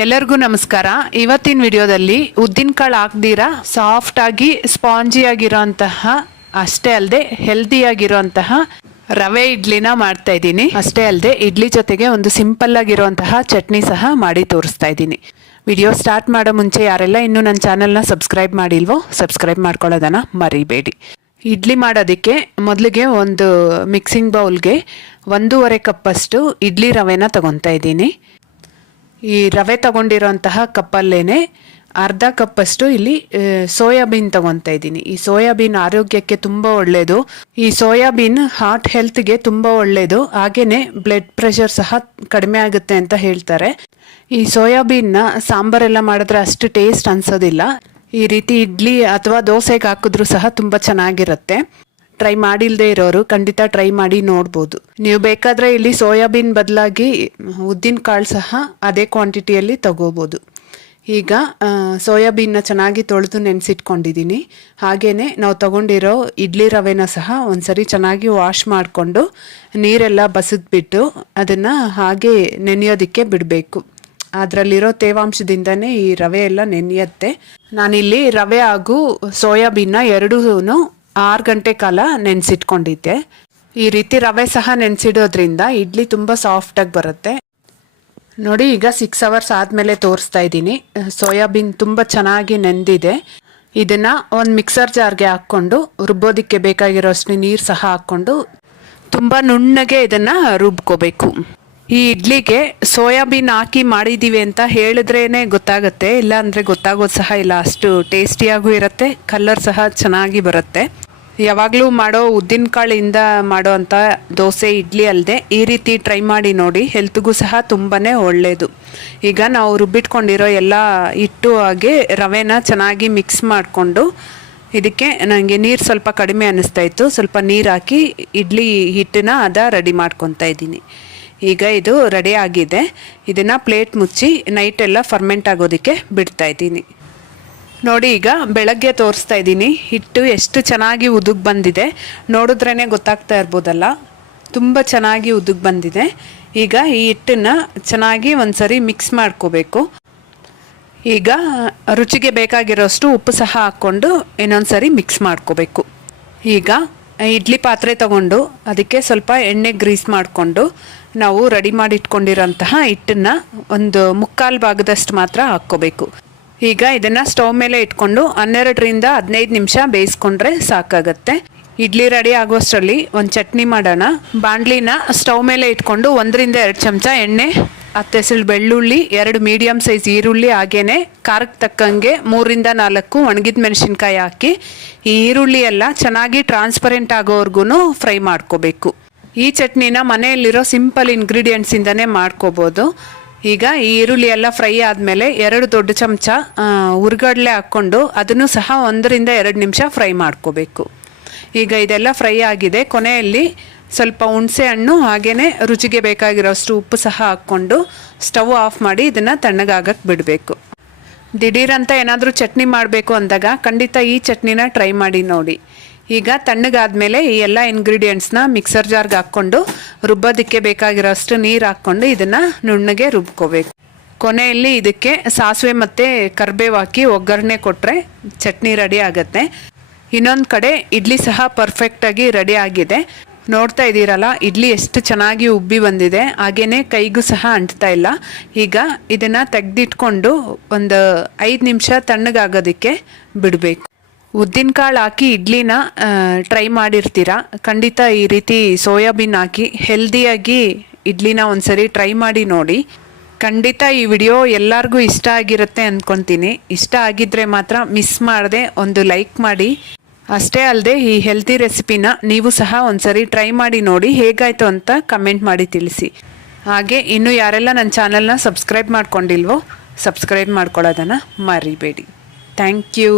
ಎಲ್ಲರಿಗೂ ನಮಸ್ಕಾರ. ಇವತ್ತಿನ ವಿಡಿಯೋದಲ್ಲಿ ಉದ್ದಿನಕಾಳು ಹಾಕ್ದಿರಾ ಸಾಫ್ಟ್ ಆಗಿ ಸ್ಪಾಂಜಿ ಆಗಿರೋಂತಹ ಅಷ್ಟೇ ಅಲ್ಲದೆ ಹೆಲ್ದಿ ಆಗಿರೋಂತಹ ರವೆ ಇಡ್ಲಿನ ಮಾಡ್ತಾ ಇದ್ದೀನಿ. ಅಷ್ಟೇ ಅಲ್ಲದೆ ಇಡ್ಲಿ ಜೊತೆಗೆ ಒಂದು ಸಿಂಪಲ್ ಆಗಿರುವಂತಹ ಚಟ್ನಿ ಸಹ ಮಾಡಿ ತೋರಿಸ್ತಾ ಇದ್ದೀನಿ. ವಿಡಿಯೋ ಸ್ಟಾರ್ಟ್ ಮಾಡೋ ಮುಂಚೆ ಯಾರೆಲ್ಲ ಇನ್ನೂ ನನ್ನ ಚಾನಲ್ನ ಸಬ್ಸ್ಕ್ರೈಬ್ ಮಾಡಿಲ್ವೋ ಸಬ್ಸ್ಕ್ರೈಬ್ ಮಾಡ್ಕೊಳ್ಳೋದನ್ನು ಮರಿಬೇಡಿ. ಇಡ್ಲಿ ಮಾಡೋದಕ್ಕೆ ಮೊದಲಿಗೆ ಒಂದು ಮಿಕ್ಸಿಂಗ್ ಬೌಲ್ಗೆ 1.5 ಕಪ್ಪಷ್ಟು ಇಡ್ಲಿ ರವೆನ ತಗೊತಾ ಇದ್ದೀನಿ. ಈ ರವೆ ತಗೊಂಡಿರೋಂತಹ ಕಪ್ಪಲ್ಲೇನೆ ಅರ್ಧ ಕಪ್ಪಷ್ಟು ಇಲ್ಲಿ ಸೋಯಾಬೀನ್ ತಗೊತಾ ಇದ್ದೀನಿ. ಈ ಸೋಯಾಬೀನ್ ಆರೋಗ್ಯಕ್ಕೆ ತುಂಬ ಒಳ್ಳೆಯದು. ಈ ಸೋಯಾಬೀನ್ ಹಾರ್ಟ್ ಹೆಲ್ತ್ಗೆ ತುಂಬ ಒಳ್ಳೆಯದು. ಹಾಗೆಯೇ ಬ್ಲಡ್ ಪ್ರೆಷರ್ ಸಹ ಕಡಿಮೆ ಆಗುತ್ತೆ ಅಂತ ಹೇಳ್ತಾರೆ. ಈ ಸೋಯಾಬೀನ್ನ ಸಾಂಬಾರೆಲ್ಲ ಮಾಡಿದ್ರೆ ಅಷ್ಟು ಟೇಸ್ಟ್ ಅನ್ಸೋದಿಲ್ಲ. ಈ ರೀತಿ ಇಡ್ಲಿ ಅಥವಾ ದೋಸೆಗೆ ಹಾಕಿದ್ರೂ ಸಹ ತುಂಬ ಚೆನ್ನಾಗಿರುತ್ತೆ. ಟ್ರೈ ಮಾಡಿಲ್ಲದೆ ಇರೋರು ಖಂಡಿತ ಟ್ರೈ ಮಾಡಿ ನೋಡ್ಬೋದು. ನೀವು ಬೇಕಾದರೆ ಇಲ್ಲಿ ಸೋಯಾಬೀನ್ ಬದಲಾಗಿ ಉದ್ದಿನ ಕಾಳು ಸಹ ಅದೇ ಕ್ವಾಂಟಿಟಿಯಲ್ಲಿ ತಗೋಬೋದು. ಈಗ ಸೋಯಾಬೀನ್ನ ಚೆನ್ನಾಗಿ ತೊಳೆದು ನೆನೆಸಿಟ್ಕೊಂಡಿದ್ದೀನಿ. ಹಾಗೆಯೇ ನಾವು ತಗೊಂಡಿರೋ ಇಡ್ಲಿ ರವೆನ ಸಹ ಒಂದ್ಸರಿ ಚೆನ್ನಾಗಿ ವಾಶ್ ಮಾಡಿಕೊಂಡು ನೀರೆಲ್ಲ ಬಸಿದ್ಬಿಟ್ಟು ಅದನ್ನು ಹಾಗೆ ನೆನೆಯೋದಕ್ಕೆ ಬಿಡಬೇಕು. ಅದರಲ್ಲಿರೋ ತೇವಾಂಶದಿಂದನೇ ಈ ರವೆ ಎಲ್ಲ ನೆನೆಯುತ್ತೆ. ನಾನಿಲ್ಲಿ ರವೆ ಹಾಗೂ ಸೋಯಾಬೀನ್ನ ಎರಡೂ 6 ಗಂಟೆ ಕಾಲ ನೆನೆಸಿಟ್ಕೊಂಡಿದ್ದೆ. ಈ ರೀತಿ ರವೆ ಸಹ ನೆನೆಸಿಡೋದ್ರಿಂದ ಇಡ್ಲಿ ತುಂಬ ಸಾಫ್ಟಾಗಿ ಬರುತ್ತೆ. ನೋಡಿ, ಈಗ 6 ಅವರ್ಸ್ ಆದಮೇಲೆ ತೋರಿಸ್ತಾ ಇದ್ದೀನಿ. ಸೋಯಾಬೀನ್ ತುಂಬ ಚೆನ್ನಾಗಿ ನೆಂದಿದೆ. ಇದನ್ನು ಒಂದು ಮಿಕ್ಸರ್ ಜಾರ್ಗೆ ಹಾಕ್ಕೊಂಡು ರುಬ್ಬೋದಕ್ಕೆ ಬೇಕಾಗಿರೋಷ್ಟು ನೀರು ಸಹ ಹಾಕ್ಕೊಂಡು ತುಂಬ ನುಣ್ಣಗೆ ಇದನ್ನು ರುಬ್ಕೋಬೇಕು. ಈ ಇಡ್ಲಿಗೆ ಸೋಯಾಬೀನ್ ಹಾಕಿ ಮಾಡಿದ್ದೀವಿ ಅಂತ ಹೇಳಿದ್ರೇ ಗೊತ್ತಾಗುತ್ತೆ, ಇಲ್ಲ ಅಂದರೆ ಗೊತ್ತಾಗೋದು ಸಹ ಇಲ್ಲ. ಅಷ್ಟು ಟೇಸ್ಟಿಯಾಗೂ ಇರುತ್ತೆ, ಕಲರ್ ಸಹ ಚೆನ್ನಾಗಿ ಬರುತ್ತೆ. ಯಾವಾಗಲೂ ಮಾಡೋ ಉದ್ದಿನಕಾಳಿಂದ ಮಾಡೋ ಅಂಥ ದೋಸೆ ಇಡ್ಲಿ ಅಲ್ಲದೆ ಈ ರೀತಿ ಟ್ರೈ ಮಾಡಿ ನೋಡಿ, ಹೆಲ್ತ್ಗೂ ಸಹ ತುಂಬಾ ಒಳ್ಳೆಯದು. ಈಗ ನಾವು ರುಬ್ಬಿಟ್ಕೊಂಡಿರೋ ಎಲ್ಲ ಹಿಟ್ಟು ಹಾಗೆ ರವೆನ ಚೆನ್ನಾಗಿ ಮಿಕ್ಸ್ ಮಾಡಿಕೊಂಡು ಇದಕ್ಕೆ ನನಗೆ ನೀರು ಸ್ವಲ್ಪ ಕಡಿಮೆ ಅನ್ನಿಸ್ತಾ ಇತ್ತು. ಸ್ವಲ್ಪ ನೀರು ಹಾಕಿ ಇಡ್ಲಿ ಹಿಟ್ಟನ್ನ ರೆಡಿ ಮಾಡ್ಕೊತಾ ಇದ್ದೀನಿ. ಈಗ ಇದು ರೆಡಿ ಆಗಿದೆ. ಇದನ್ನು ಪ್ಲೇಟ್ ಮುಚ್ಚಿ ನೈಟೆಲ್ಲ ಫರ್ಮೆಂಟ್ ಆಗೋದಕ್ಕೆ ಬಿಡ್ತಾ ಇದ್ದೀನಿ. ನೋಡಿ, ಈಗ ಬೆಳಗ್ಗೆ ತೋರಿಸ್ತಾ ಇದ್ದೀನಿ. ಹಿಟ್ಟು ಎಷ್ಟು ಚೆನ್ನಾಗಿ ಉದುಗ್ ಬಂದಿದೆ ನೋಡಿದ್ರೇ ಗೊತ್ತಾಗ್ತಾ ಇರ್ಬೋದಲ್ಲ, ತುಂಬ ಚೆನ್ನಾಗಿ ಉದುಗ್ ಬಂದಿದೆ. ಈಗ ಈ ಹಿಟ್ಟನ್ನು ಚೆನ್ನಾಗಿ ಒಂದ್ಸರಿ ಮಿಕ್ಸ್ ಮಾಡ್ಕೋಬೇಕು. ಈಗ ರುಚಿಗೆ ಬೇಕಾಗಿರೋಷ್ಟು ಉಪ್ಪು ಸಹ ಹಾಕ್ಕೊಂಡು ಇನ್ನೊಂದ್ಸರಿ ಮಿಕ್ಸ್ ಮಾಡ್ಕೋಬೇಕು. ಈಗ ಇಡ್ಲಿ ಪಾತ್ರೆ ತಗೊಂಡು ಅದಕ್ಕೆ ಸ್ವಲ್ಪ ಎಣ್ಣೆ ಗ್ರೀಸ್ ಮಾಡಿಕೊಂಡು ನಾವು ರೆಡಿ ಮಾಡಿ ಇಟ್ಕೊಂಡಿರೋಂತಹ ಹಿಟ್ಟನ್ನು ಒಂದು 3/4 ಭಾಗದಷ್ಟು ಮಾತ್ರ ಹಾಕ್ಕೋಬೇಕು. ಈಗ ಇದನ್ನು ಸ್ಟವ್ ಮೇಲೆ ಇಟ್ಕೊಂಡು 12ರಿಂದ 15 ನಿಮಿಷ ಬೇಯಿಸ್ಕೊಂಡ್ರೆ ಸಾಕಾಗತ್ತೆ. ಇಡ್ಲಿ ರೆಡಿ ಆಗೋಷ್ಟರಲ್ಲಿ ಒಂದು ಚಟ್ನಿ ಮಾಡೋಣ. ಬಾಣಲಿನ ಸ್ಟವ್ ಮೇಲೆ ಇಟ್ಕೊಂಡು 1ರಿಂದ 2 ಚಮಚ ಎಣ್ಣೆ, 10 ಎಸಳು ಬೆಳ್ಳುಳ್ಳಿ, 2 ಮೀಡಿಯಮ್ ಸೈಜ್ ಈರುಳ್ಳಿ, ಹಾಗೇನೆ ಖಾರಕ್ಕೆ ತಕ್ಕಂಗೆ 3ರಿಂದ 4 ಒಣಗಿದ ಮೆಣಸಿನ್ಕಾಯಿ ಹಾಕಿ ಈ ಈರುಳ್ಳಿ ಎಲ್ಲ ಚೆನ್ನಾಗಿ ಟ್ರಾನ್ಸ್ಪರೆಂಟ್ ಆಗೋವರೆಗೂ ಫ್ರೈ ಮಾಡ್ಕೋಬೇಕು. ಈ ಚಟ್ನಿನ ಮನೆಯಲ್ಲಿರೋ ಸಿಂಪಲ್ ಇಂಗ್ರೀಡಿಯೆಂಟ್ಸಿಂದನೇ ಮಾಡ್ಕೋಬೋದು. ಈಗ ಈ ಈರುಳ್ಳಿ ಎಲ್ಲ ಫ್ರೈ ಆದಮೇಲೆ 2 ದೊಡ್ಡ ಚಮಚ ಹುರ್ಗಡ್ಲೆ ಹಾಕ್ಕೊಂಡು ಅದನ್ನು ಸಹ 1ರಿಂದ 2 ನಿಮಿಷ ಫ್ರೈ ಮಾಡ್ಕೋಬೇಕು. ಈಗ ಇದೆಲ್ಲ ಫ್ರೈ ಆಗಿದೆ. ಕೊನೆಯಲ್ಲಿ ಸ್ವಲ್ಪ ಹುಣಸೆ ಹಣ್ಣು ಹಾಗೆಯೇ ರುಚಿಗೆ ಬೇಕಾಗಿರೋಷ್ಟು ಉಪ್ಪು ಸಹ ಹಾಕ್ಕೊಂಡು ಸ್ಟವ್ ಆಫ್ ಮಾಡಿ ಇದನ್ನು ತಣ್ಣಗಾಗಕ್ಕೆ ಬಿಡಬೇಕು. ದಿಢೀರಂತ ಏನಾದರೂ ಚಟ್ನಿ ಮಾಡಬೇಕು ಅಂದಾಗ ಖಂಡಿತ ಈ ಚಟ್ನಿನ ಟ್ರೈ ಮಾಡಿ ನೋಡಿ. ಈಗ ತಣ್ಣಗಾದ್ಮೇಲೆ ಈ ಎಲ್ಲ ಇಂಗ್ರೀಡಿಯೆಂಟ್ಸ್ನ ಮಿಕ್ಸರ್ ಜಾರ್ಗೆ ಹಾಕ್ಕೊಂಡು ರುಬ್ಬೋದಕ್ಕೆ ಬೇಕಾಗಿರೋಷ್ಟು ನೀರು ಹಾಕ್ಕೊಂಡು ಇದನ್ನು ನುಣ್ಣಗೆ ರುಬ್ಕೋಬೇಕು. ಕೊನೆಯಲ್ಲಿ ಇದಕ್ಕೆ ಸಾಸಿವೆ ಮತ್ತು ಕರಿಬೇವು ಹಾಕಿ ಒಗ್ಗರಣೆ ಕೊಟ್ಟರೆ ಚಟ್ನಿ ರೆಡಿ ಆಗುತ್ತೆ. ಇನ್ನೊಂದು ಕಡೆ ಇಡ್ಲಿ ಸಹ ಪರ್ಫೆಕ್ಟಾಗಿ ರೆಡಿ ಆಗಿದೆ. ನೋಡ್ತಾ ಇದ್ದೀರಲ್ಲ, ಇಡ್ಲಿ ಎಷ್ಟು ಚೆನ್ನಾಗಿ ಉಬ್ಬಿ ಬಂದಿದೆ, ಹಾಗೇನೆ ಕೈಗೂ ಸಹ ಅಂಟ್ತಾ ಇಲ್ಲ. ಈಗ ಇದನ್ನು ತೆಗೆದಿಟ್ಕೊಂಡು ಒಂದು 5 ನಿಮಿಷ ತಣ್ಣಗಾಗೋದಕ್ಕೆ ಬಿಡಬೇಕು. ಉದ್ದಿನಕಾಳು ಹಾಕಿ ಇಡ್ಲಿನ ಟ್ರೈ ಮಾಡಿರ್ತೀರ, ಖಂಡಿತ ಈ ರೀತಿ ಸೋಯಾಬೀನ್ ಹಾಕಿ ಹೆಲ್ದಿಯಾಗಿ ಇಡ್ಲಿನ ಒಂದ್ಸರಿ ಟ್ರೈ ಮಾಡಿ ನೋಡಿ. ಖಂಡಿತ ಈ ವಿಡಿಯೋ ಎಲ್ಲರಿಗೂ ಇಷ್ಟ ಆಗಿರುತ್ತೆ ಅಂದ್ಕೊತೀನಿ. ಇಷ್ಟ ಆಗಿದ್ದರೆ ಮಾತ್ರ ಮಿಸ್ ಮಾಡದೆ ಒಂದು ಲೈಕ್ ಮಾಡಿ. ಅಷ್ಟೇ ಅಲ್ಲದೆ ಈ ಹೆಲ್ತಿ ರೆಸಿಪಿನ ನೀವು ಸಹ ಒಂದ್ಸರಿ ಟ್ರೈ ಮಾಡಿ ನೋಡಿ, ಹೇಗಾಯಿತು ಅಂತ ಕಮೆಂಟ್ ಮಾಡಿ ತಿಳಿಸಿ. ಹಾಗೆ ಇನ್ನೂ ಯಾರೆಲ್ಲ ನನ್ನ ಚಾನಲ್ನ ಸಬ್ಸ್ಕ್ರೈಬ್ ಮಾಡ್ಕೊಂಡಿಲ್ವೋ ಸಬ್ಸ್ಕ್ರೈಬ್ ಮಾಡ್ಕೊಳ್ಳೋದನ್ನು ಮರಿಬೇಡಿ. Thank you.